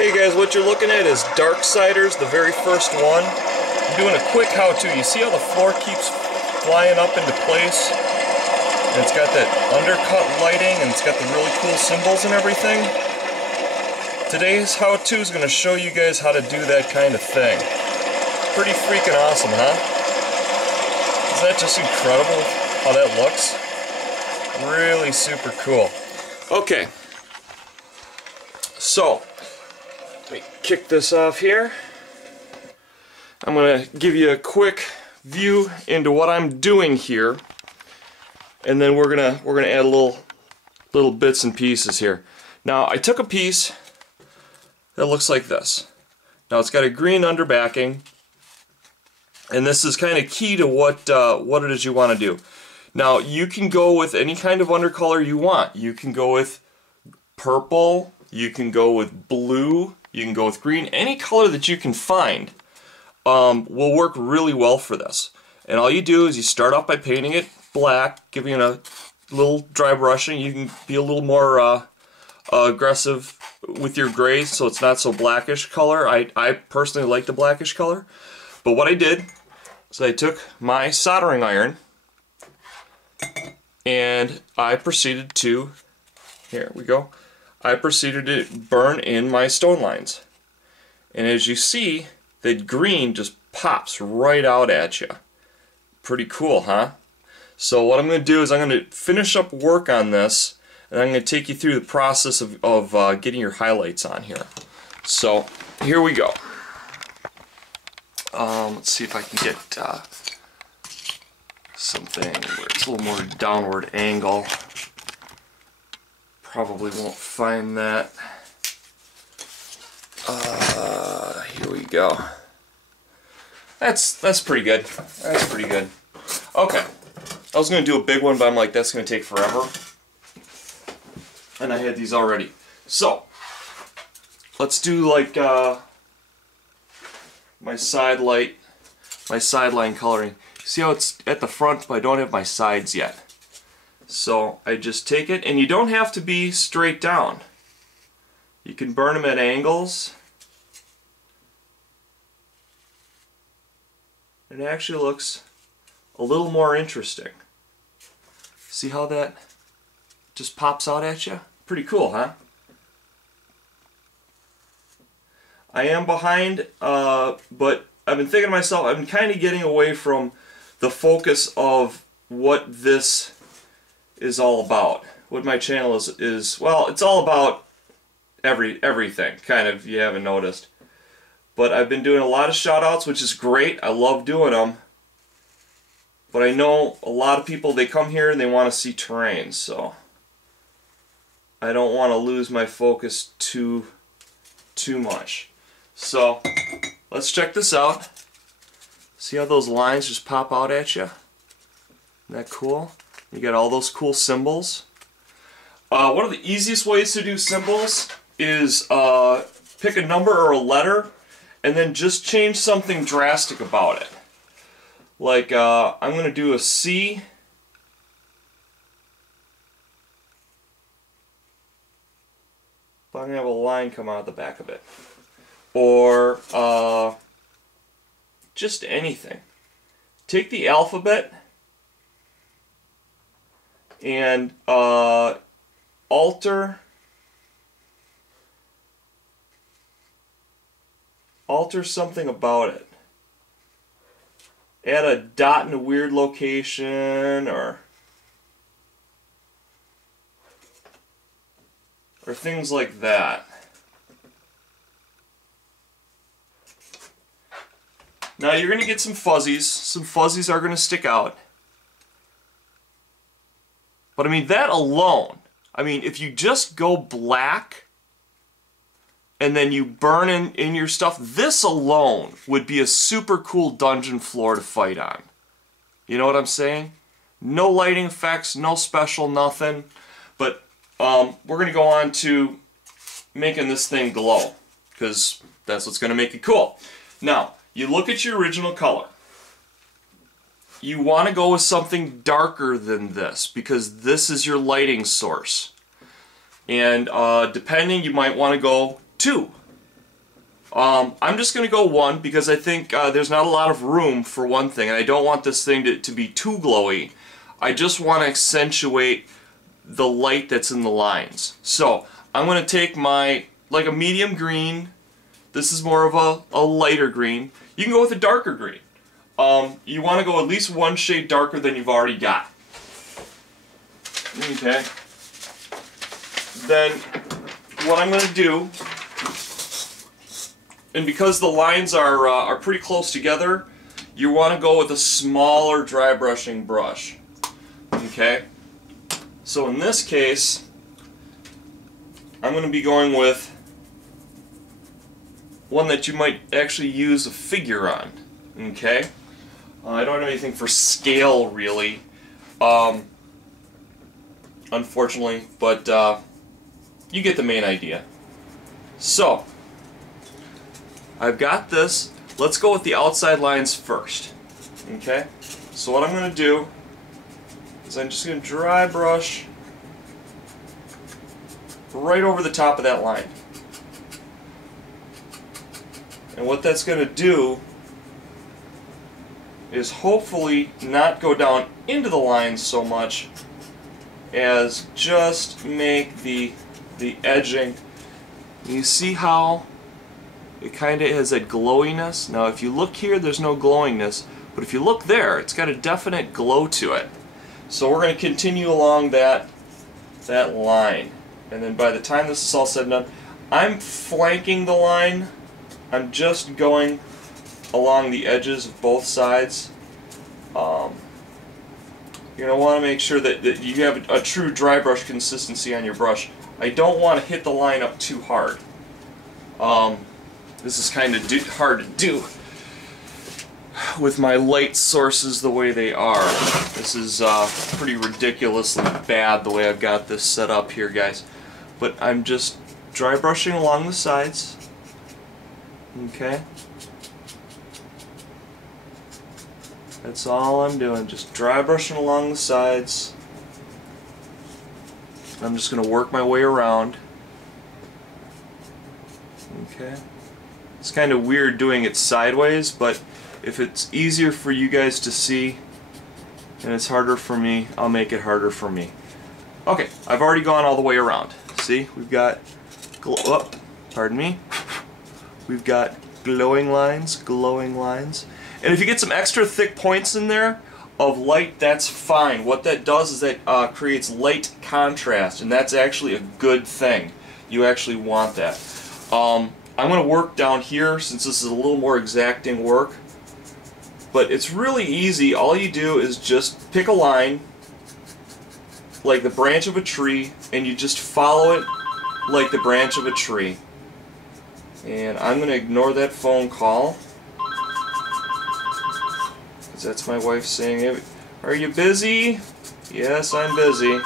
Hey guys, what you're looking at is Darksiders, the very first one. I'm doing a quick how-to. You see how the floor keeps flying up into place? And it's got that undercut lighting, and it's got the really cool symbols and everything. Today's how-to is going to show you guys how to do that kind of thing. Pretty freaking awesome, huh? Isn't that just incredible how that looks? Really super cool. Okay. So, let me kick this off here. I'm going to give you a quick view into what I'm doing here, and then we're gonna add little bits and pieces here. Now, I took a piece that looks like this. Now, it's got a green underbacking, and this is kind of key to what it is you want to do. Now, you can go with any kind of undercolor you want. You can go with purple, you can go with blue, you can go with green. Any color that you can find will work really well for this. And all you do is you start off by painting it black, giving it a little dry brushing. You can be a little more aggressive with your grays so it's not so blackish color. I personally like the blackish color. But what I did is I took my soldering iron and I proceeded to, here we go, I proceeded to burn in my stone lines. And as you see, the green just pops right out at you. Pretty cool, huh? So what I'm going to do is I'm going to finish up work on this, and I'm going to take you through the process of getting your highlights on here. So here we go. Let's see if I can get something where it's a little more downward angle. Probably won't find that. Here we go. That's pretty good. That's pretty good. Okay. I was going to do a big one, but I'm like, that's going to take forever. And I had these already. So, let's do like my sideline coloring. See how it's at the front, but I don't have my sides yet. So I just take it, and you don't have to be straight down. You can burn them at angles. It actually looks a little more interesting. See how that just pops out at you? Pretty cool, huh? I am behind, but I've been thinking to myself, I've been kind of getting away from the focus of what this is all about. What my channel is well, it's all about everything, kind of, you haven't noticed. But I've been doing a lot of shout-outs, which is great. I love doing them. But I know a lot of people, they come here and they want to see terrain, so I don't want to lose my focus too much. So let's check this out. See how those lines just pop out at you? Isn't that cool? You got all those cool symbols. One of the easiest ways to do symbols is pick a number or a letter and then just change something drastic about it. Like, I'm going to do a C. But I'm going to have a line come out the back of it. Or, just anything. Take the alphabet and alter something about it. Add a dot in a weird location, or things like that. Now you're going to get some fuzzies. Some fuzzies are going to stick out. But I mean, that alone, I mean, if you just go black and then you burn in your stuff, this alone would be a super cool dungeon floor to fight on. You know what I'm saying? No lighting effects, no special nothing. But we're going to go on to making this thing glow, because that's what's going to make it cool. Now, you look at your original color. You want to go with something darker than this, because this is your lighting source. And depending, you might want to go 2. I'm just going to go 1 because I think there's not a lot of room for one thing, and I don't want this thing to be too glowy. I just want to accentuate the light that's in the lines. So I'm going to take my, like a medium green. This is more of a lighter green. You can go with a darker green. You want to go at least 1 shade darker than you've already got. Okay. Then what I'm going to do, and because the lines are pretty close together, you want to go with a smaller dry brushing brush. Okay. So in this case, I'm going to be going with one that you might actually use a figure on. Okay. I don't have anything for scale really, unfortunately, but you get the main idea. So I've got this. Let's go with the outside lines first. Okay. So what I'm going to do is I'm just going to dry brush right over the top of that line. And what that's going to do is hopefully not go down into the lines so much as just make the edging. You see how it kind of has that glowiness? Now if you look here, there's no glowiness, but if you look there, it's got a definite glow to it. So we're going to continue along that line. And then by the time this is all said and done, I'm flanking the line. I'm just going along the edges of both sides. You're going to want to make sure that you have a true dry brush consistency on your brush. I don't want to hit the line up too hard. This is kind of hard to do with my light sources the way they are. This is pretty ridiculously bad the way I've got this set up here, guys. But I'm just dry brushing along the sides. Okay. That's all I'm doing, just dry brushing along the sides. I'm just going to work my way around. Okay. It's kind of weird doing it sideways, but if it's easier for you guys to see and it's harder for me, I'll make it harder for me. Okay, I've already gone all the way around. See, we've got pardon me. We've got glowing lines. And if you get some extra thick points in there of light, that's fine. What that does is that creates light contrast, and that's actually a good thing. You actually want that. I'm going to work down here since this is a little more exacting work. But it's really easy. All you do is just pick a line, like the branch of a tree, and you just follow it like the branch of a tree. And I'm going to ignore that phone call, because that's my wife saying, "Are you busy?" Yes, I'm busy.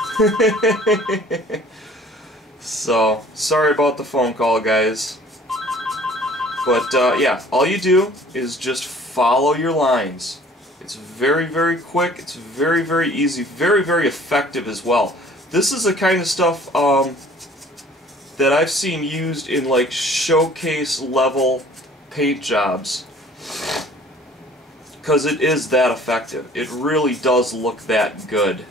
So, sorry about the phone call, guys. But yeah, all you do is just follow your lines. It's very, very quick. It's very, very easy. Very, very effective as well. This is the kind of stuff that I've seen used in like showcase level paint jobs, because it is that effective. It really does look that good.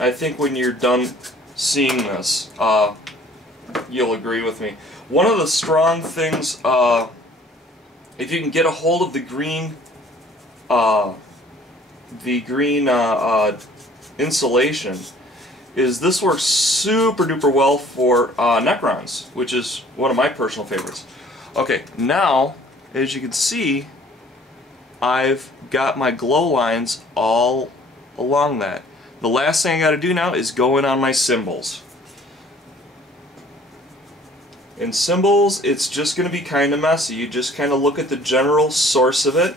I think when you're done seeing this, you'll agree with me. One of the strong things, if you can get a hold of the green insulation, is this works super duper well for necrons, which is one of my personal favorites. Okay, now as you can see, I've got my glow lines all along that. The last thing I got to do now is go in on my symbols. In symbols, it's just going to be kind of messy. You just kind of look at the general source of it,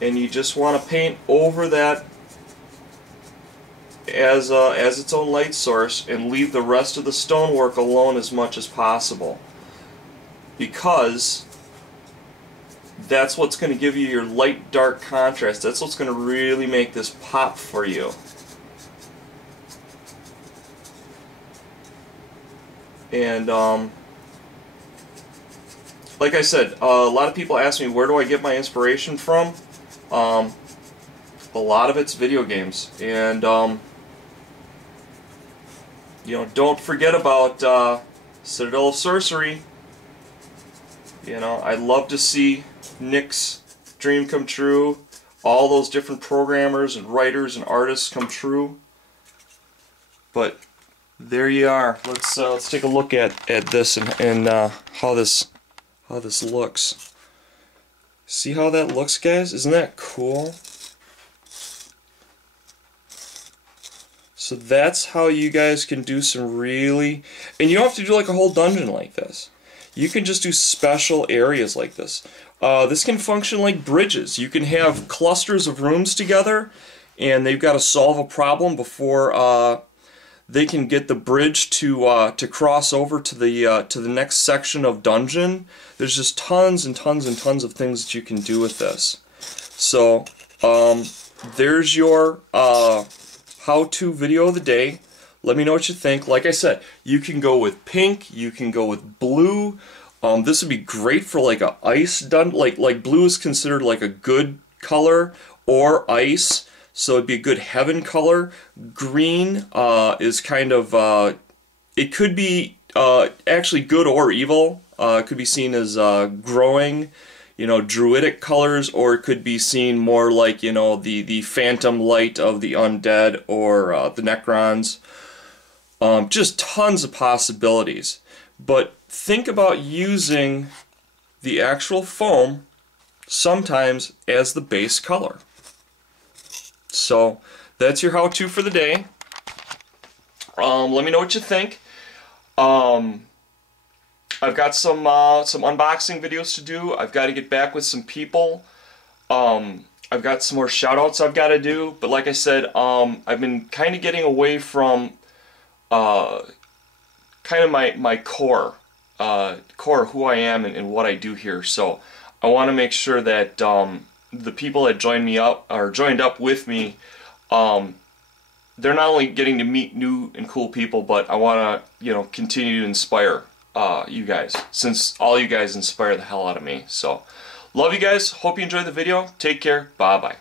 and you just want to paint over that as its own light source, and leave the rest of the stonework alone as much as possible, because that's what's going to give you your light-dark contrast. That's what's going to really make this pop for you. And like I said, a lot of people ask me where do I get my inspiration from. A lot of it's video games, and you know, don't forget about Citadel of Sorcery. You know, I'd love to see Nick's dream come true. All those different programmers and writers and artists come true. But there you are. Let's take a look at this and how this looks. See how that looks, guys? Isn't that cool? So that's how you guys can do some really, and you don't have to do like a whole dungeon like this. You can just do special areas like this. This can function like bridges. You can have clusters of rooms together, and they've got to solve a problem before they can get the bridge to cross over to the next section of dungeon. There's just tons and tons and tons of things that you can do with this. So there's your how-to video of the day. Let me know what you think. Like I said, you can go with pink, you can go with blue. This would be great for like a ice like blue is considered like a good color, or ice, so it'd be a good heaven color. Green is kind of it could be actually good or evil. It could be seen as growing, you know, druidic colors, or it could be seen more like, you know, the phantom light of the undead, or the necrons. Just tons of possibilities. But think about using the actual foam sometimes as the base color. So that's your how-to for the day. Let me know what you think. I've got some unboxing videos to do. I've got to get back with some people. I've got some more shout-outs I've got to do. But like I said, I've been kind of getting away from kind of my core who I am and what I do here. So I want to make sure that the people that joined up with me, they're not only getting to meet new and cool people, but I want to, you know, continue to inspire you guys, since all you guys inspire the hell out of me. So love you guys. Hope you enjoyed the video. Take care. Bye bye.